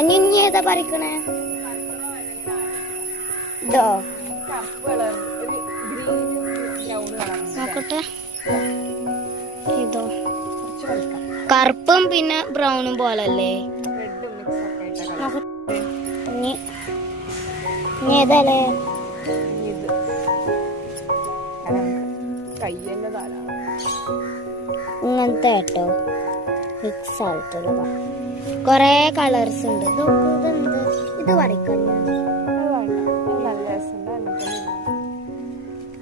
അഞ്ഞി ഏതാ പറിക്കണേ? നോക്കട്ടെ. ഇതോ. കറുപ്പും പിന്നെ ബ്രൗണും പോലല്ലേ? ഇനി ഏതാലേ? ഇങ്ങനത്തെ കേട്ടോ. മിക്സ് ആയിട്ടുള്ള കൊറേ കളേഴ്സ് ഉണ്ട്.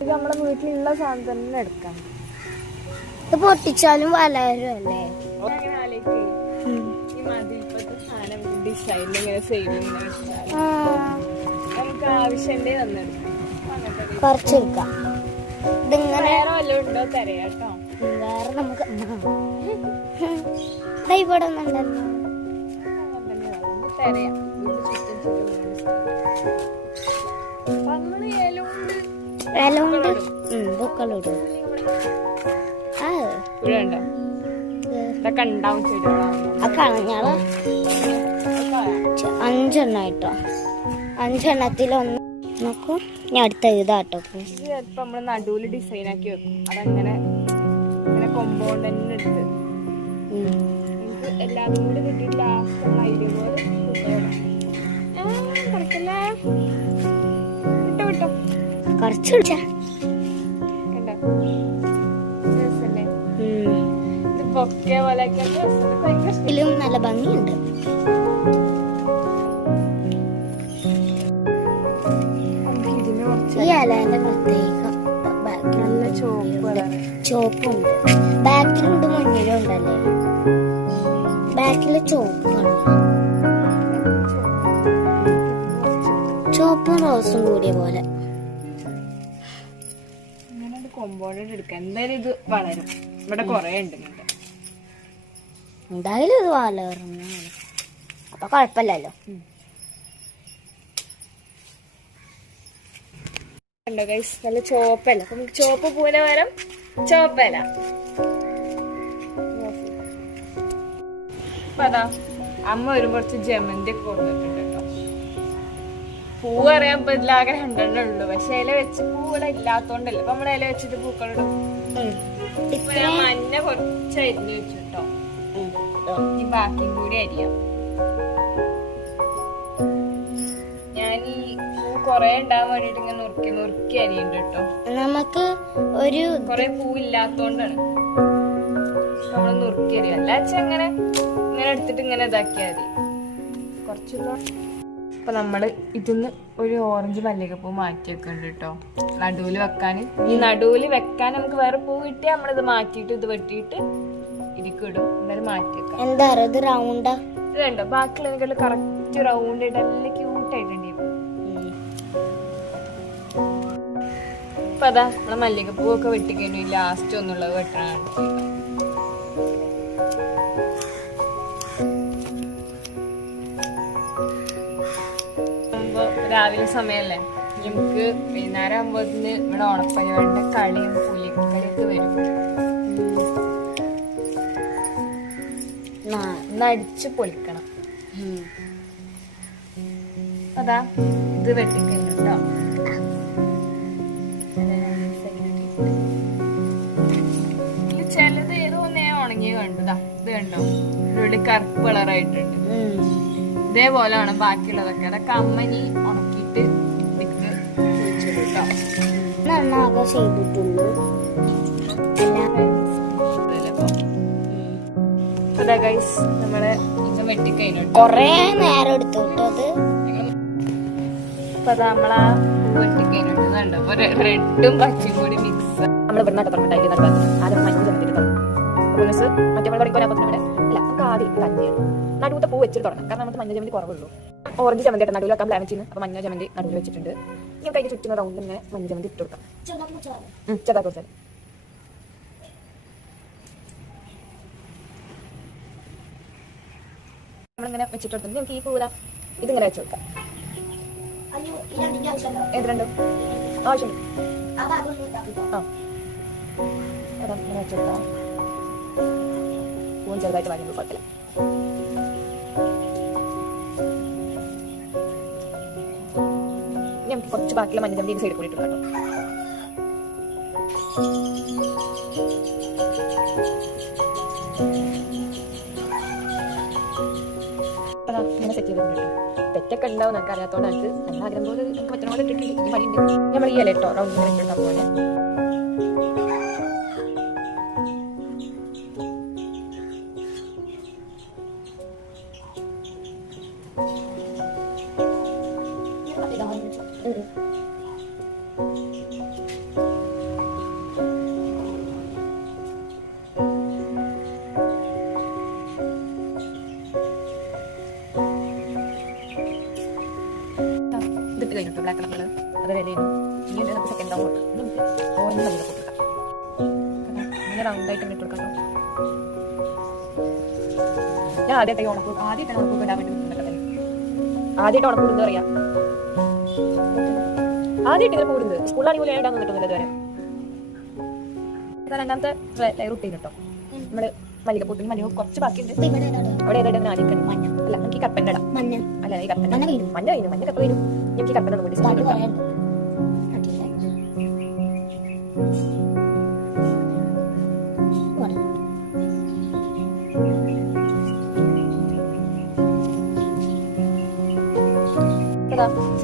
ഇത് നമ്മളെ വീട്ടിലുള്ള സാധനം തന്നെ എടുക്കാം. ഇത് പൊട്ടിച്ചാലും വളരും അല്ലേ നമുക്ക് ആവശ്യണ്ടേ വന്നെടുക്കാം കുറച്ചെടുക്കാം ഇതിങ്ങനെ വേറെ വല്ലതും ഉണ്ടോ തരയാട്ടോ? വേറെ നമുക്ക് ഇവിടെ ഒന്നുണ്ടല്ലോ തരയാം ചുറ്റും ചുറ്റും നമ്മൾ ഇലകൊണ്ട് വില കൊണ്ട് പൂക്കളിടും ആ. ഇവിടെ ഉണ്ടോ. ഇതൊക്കെ ഉണ്ടാവും ചെടികളാണ് ആ കളഞ്ഞാൾ അഞ്ചെണ്ണം കേട്ടോ. അഞ്ചെണ്ണത്തിൽ ഒന്ന് നോക്കൂ. ഞാൻ അടുത്ത ഇതാട്ടോ. ഇത് ചിലപ്പോ നമ്മൾ നടുവിൽ ഡിസൈൻ ആക്കി വെക്കും. അതങ്ങനെ ഇങ്ങനെ കൊമ്പോണ്ട് തന്നെ എടുത്ത്. എല്ലാതും കൂടി കിട്ടിയിട്ട് ലാസ്റ്റ് നമ്മൾ? വിട്ടോ വിട്ടോ. കുറച്ച്. ഇതിലും നല്ല ഭംഗിയുണ്ട്. ഈ അലാന്റെ പ്രത്യേകം നല്ല ചുവപ്പ് കളറ് ചുവപ്പുണ്ട് ബാക്കിലുണ്ട് മുന്നിലും ഉണ്ടല്ലേ ബാക്കിൽ ചുവപ്പ് ചുവപ്പും റോസും കൂടിയ പോലെ. കൊമ്പോണ്ട് എടുക്കാം. എന്തായാലും ഇത് വളരും. ഇവിടെ കൊറേ ഉണ്ട് എന്തായാലും ഇത് അപ്പൊ നല്ല ചോപ്പല്ല? അപ്പൊ നമുക്ക് ചോപ്പ് പൂവിന് പകരം ചോപ്പല. അപ്പൊ അതാ അമ്മ ഒരു കുറച്ച് ജമന്തി ഒക്കെ കൊടുത്തിട്ടുണ്ട് കേട്ടോ. പൂ അറിയാൻ ഇപ്പൊ ഇതിലാകെ രണ്ടെണ്ണം ഉള്ളൂ. പക്ഷെ ഇല വെച്ച് പൂ ഇവിടെ ഇല്ലാത്തോണ്ടല്ലോ. അപ്പൊ നമ്മളെ ഇല വെച്ചിട്ട് പൂക്കളിടും മഞ്ഞ കുറച്ച് അരിഞ്ഞു വെച്ചു കേട്ടോ ഈ ബാക്കിയും കൂടി അരിയാം. ഞാൻ ഈ പൂ കൊറേ ഉണ്ടാവാൻ വേണ്ടിട്ട് ഇങ്ങനെ നുറുക്കി നുറുക്കി അരിയുണ്ട് കേട്ടോ. നമുക്ക് ഒരു കൊറേ പൂ ഇല്ലാത്തോണ്ടാണ് നമ്മൾ നുറുക്കി അരിയും അല്ല വെച്ചാ ഇങ്ങനെ ഇങ്ങനെ എടുത്തിട്ട് ഇങ്ങനെ ഇതാക്കിയാൽ മതി. കുറച്ചുള്ള അപ്പൊ നമ്മൾ ഇതിന്ന് ഒരു ഓറഞ്ച് മല്ലികപ്പൂ മാറ്റി വെക്കുന്നുണ്ട് കേട്ടോ നടുവിൽ വെക്കാൻ ഈ നടുവിൽ വെക്കാൻ നമുക്ക് വേറെ പൂ കിട്ടിയാൽ നമ്മളിത് മാറ്റിയിട്ട് ഇത് വെട്ടിയിട്ട് ഇരിക്കിടും എന്തായാലും മാറ്റി വെക്കാം എന്താ ഇത് റൗണ്ടാ. ഇത് കണ്ടോ? ബാക്കിയുള്ള കറക്റ്റ് റൗണ്ട് ആയിട്ട് നല്ല ക്യൂട്ട് ആയിട്ടുണ്ട് ഈ പൂ ഇപ്പൊ അതാ നമ്മളെ മല്ലികപ്പൂ ഒക്കെ വെട്ടിക്കഴിഞ്ഞു ലാസ്റ്റ് ഒന്നുള്ളത് വെട്ടണാണ് രാവിലെ സമയല്ലേ? നമുക്ക് വൈകുന്നേരം ആകുമ്പോഴത്തിന് ഇവിടെ ഓണപ്പരിപാടിന്റെ കളിയും പുലിക്കളിയൊക്കെ വരും. നാ- ഒന്ന് പൊളിക്കണം. അതാ ഇത് വെട്ടിക്കഴിഞ്ഞു കണ്ടോ? ഇവിടെ കറുപ്പ് കളറായിട്ടുണ്ട്. ഇതേപോലെയാണ് ബാക്കിയുള്ളതൊക്കെ. അതൊക്കെ അമ്മനി ഉണക്കിയിട്ട് നന്നാകെ ചെയ്തിട്ടുള്ളൂ അതാ ഗൈസ് നമ്മളെ ഇത് വെട്ടിക്കഴിഞ്ഞു കേട്ടോ കൊറേ നേരം അപ്പൊ നമ്മളാ റെഡും പച്ചയും കൂടി മിക്സ് നമ്മൾ ഇവിടെ ആദ്യം തുടങ്ങും പുനസ് മറ്റേ നമ്മൾ തുടങ്ങിക്കോ ഇവിടെ അല്ല നമുക്ക് ആദ്യം കഞ്ഞിയാണ് നടുവത്തെ പൂ വെച്ചിട്ട് തുടങ്ങാം. കാരണം നമുക്ക് മഞ്ഞ ജമന്തി കുറവുള്ളൂ. ഓറഞ്ച് ജമന്തി ആയിട്ട് നടുവിൽ വെക്കാൻ ചെയ്യുന്നത് അപ്പോൾ മഞ്ഞ ജമന്തി നടുവിൽ വെച്ചിട്ടുണ്ട്. ഇനി കൈക്ക് ചുറ്റുന്ന റൗണ്ടിൽ ഇങ്ങനെ മഞ്ഞ ജമന്തി ഇട്ട് കൊടുക്കാം. ചെറുതാക്കി കുറച്ച് നമ്മളിങ്ങനെ വെച്ചിട്ട് കൊടുത്തിട്ട് നമുക്ക് ഈ പൂര ഇതിങ്ങനെ വെച്ച് കൊടുക്കാം. ആവശ്യമുണ്ട്. ആ അതാ ഇങ്ങനെ വെച്ച് കൊടുക്കാം. പൂവൻ ചെറുതായിട്ട് വാങ്ങിയത് കുഴപ്പമില്ല. ഞാൻ കുറച്ച് ബാക്കിയുള്ള മഞ്ഞജമ്മി സൈഡിൽ കൂടി സെറ്റ് തെറ്റൊക്കെ ഉണ്ടാവും നമുക്ക് അറിയാത്തോണ്ട് അത് നല്ല ആഗ്രഹം പോലെ നമുക്ക് പറ്റണ പോലെ ഇട്ടിട്ടുണ്ട്. ഈ പണിയുണ്ട് നമ്മൾ റൗണ്ട് പോലെ. ഓറഞ്ച് നമുക്ക് കൊടുക്കാം ഇങ്ങനെ റൗണ്ടായിട്ട് ഇട്ട് കൊടുക്കാം. ഞാൻ ആദ്യമായിട്ട് ഉണക്കൂ ആദ്യമായിട്ട് ഉണക്കൂ ഇടാൻ വേണ്ടി ആദ്യമായിട്ട് ഉണക്കൂ ഉണക്കൂടുന്നത് അറിയാം ആദ്യമായിട്ട് ഇങ്ങനെ കൂടുന്നത് സ്കൂളിലാണെങ്കിൽ പോലും ഇടാൻ നിന്നിട്ടൊന്നുമില്ല ഇതുവരെ ഇതാ രണ്ടാമത്തെ ലെയർ ഇട്ട് കേട്ടോ നമ്മൾ മല്ലികപ്പൊട്ടിന് മല്ലിക കുറച്ച് ബാക്കിയുണ്ട്. അവിടെ ഏതായിട്ട് ആദ്യം. മഞ്ഞ അല്ല നമുക്ക് ഈ കപ്പന്റെ ഇടാം അല്ല ഈ മഞ്ഞ കഴിഞ്ഞു മഞ്ഞ കപ്പ വരും എനിക്ക് കപ്പന്റെ ഒന്നും കൂടി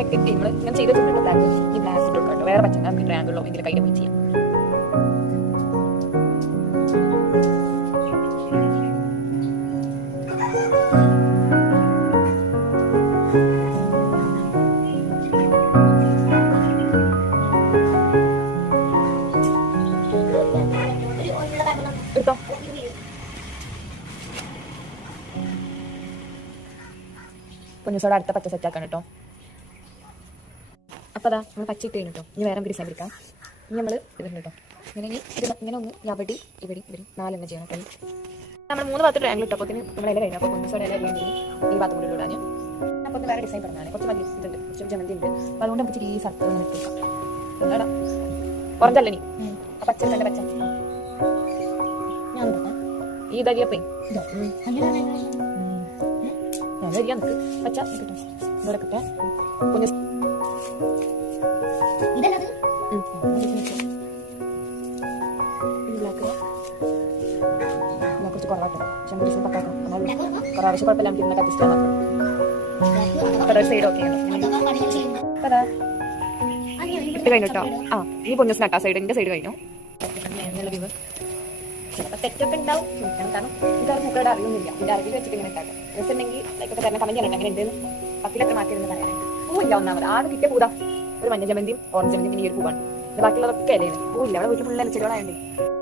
സെക്കൻഡ് നമ്മൾ ഞാൻ ചെയ്ത് വെച്ചിട്ടുണ്ട് ബ്ലാക്ക് ഈ ബ്ലാക്ക് ഇട്ട് കൊടുക്കാം വേറെ പച്ച നമുക്ക് ട്രയാങ്കിളോ എങ്കിലും കയ്യിൽ പോയി ചെയ്യാം. അടുത്ത പച്ച സെറ്റ് ആക്കാൻ കേട്ടോ. അപ്പോൾ അതാ നമ്മൾ പച്ച ഇട്ട് കഴിഞ്ഞിട്ടോ. ഇനി വേറെ ഡിസൈൻ എടുക്കാം. ഇനി നമ്മൾ ഇതുണ്ട് കേട്ടോ. ഇങ്ങനെ ഇങ്ങനെ ഒന്ന് ഇവിടെ ഇവിടെ ഇവിടെ നാലെണ്ണം ചെയ്യണം കേട്ടോ. നമ്മൾ മൂന്ന് ഭാഗത്ത് ട്രയാങ്കിൾ ഇട്ടപ്പോൾ നമ്മൾ എല്ലാം കഴിഞ്ഞു. അപ്പോൾ പൊന്നുസോടെ എല്ലാം വേണ്ടി ഈ ഭാഗത്ത് കൂടി ഇടാൻ അപ്പോൾ ഒന്ന് വേറെ ഡിസൈൻ പറഞ്ഞാൽ കുറച്ച് മതി ഇതുണ്ട് കുറച്ച് ജമന്തി ഉണ്ട്. അപ്പോൾ അതുകൊണ്ട് നമുക്ക് ഈ സർക്കിൾ ഒന്ന് ഇട്ടേക്കാം ഓറഞ്ചല്ല നീ പച്ച നല്ല പച്ച. ഈ ദരിയപ്പേ. ഞാൻ ദരിയ നമുക്ക്. പച്ച. കിട്ടും ഇവിടെ കിട്ടാം ഇതല്ലത്? കുറച്ച് കുറവാട്ടോ. പക്ഷെ ഡിസൈൻ കൊടുക്കാം. കുറവ്. ആവശ്യം കുഴപ്പമില്ല. നമുക്ക് ഇന്നത്തെ അഡ്ജസ്റ്റ് ചെയ്യാൻ ഒരു സൈഡ് ഓക്കെ ഇട്ട് കഴിഞ്ഞു കേട്ടോ ആ ഈ പൊന്നു സ്നാട്ടാ സൈഡ് എന്റെ സൈഡ് കഴിഞ്ഞു. തെറ്റൊക്കെ ഉണ്ടാവും. കാരണം ഇതൊരു പൂക്കളുടെ അറിയൊന്നുമില്ല ഇതിന്റെ അറിവിൽ വെച്ചിട്ട് ഇങ്ങനെ ഉണ്ടാക്കാം. രസമുണ്ടെങ്കിൽ ലൈക്ക് ഒക്കെ തരണം കമന്റ് ചെയ്യണം അങ്ങനെ ഉണ്ടെന്ന് പത്തിലൊക്കെ മാറ്റിയിരുന്നു പറയാനായിട്ട് പൂവില്ല ഒന്നാമത്. ആദ്യം കിട്ടിയ പൂതാ. ഒരു മഞ്ഞ ജമന്തിയും ഓറഞ്ച് ജമന്തിയും ഈ ഒരു പൂവാണ്. ബാക്കിയുള്ളതൊക്കെ ഇലയാണ് പൂവില്ല. അവിടെ വീട്ടിൽ ഫുള്ള് ഇലച്ചെടികളായതുകൊണ്ട്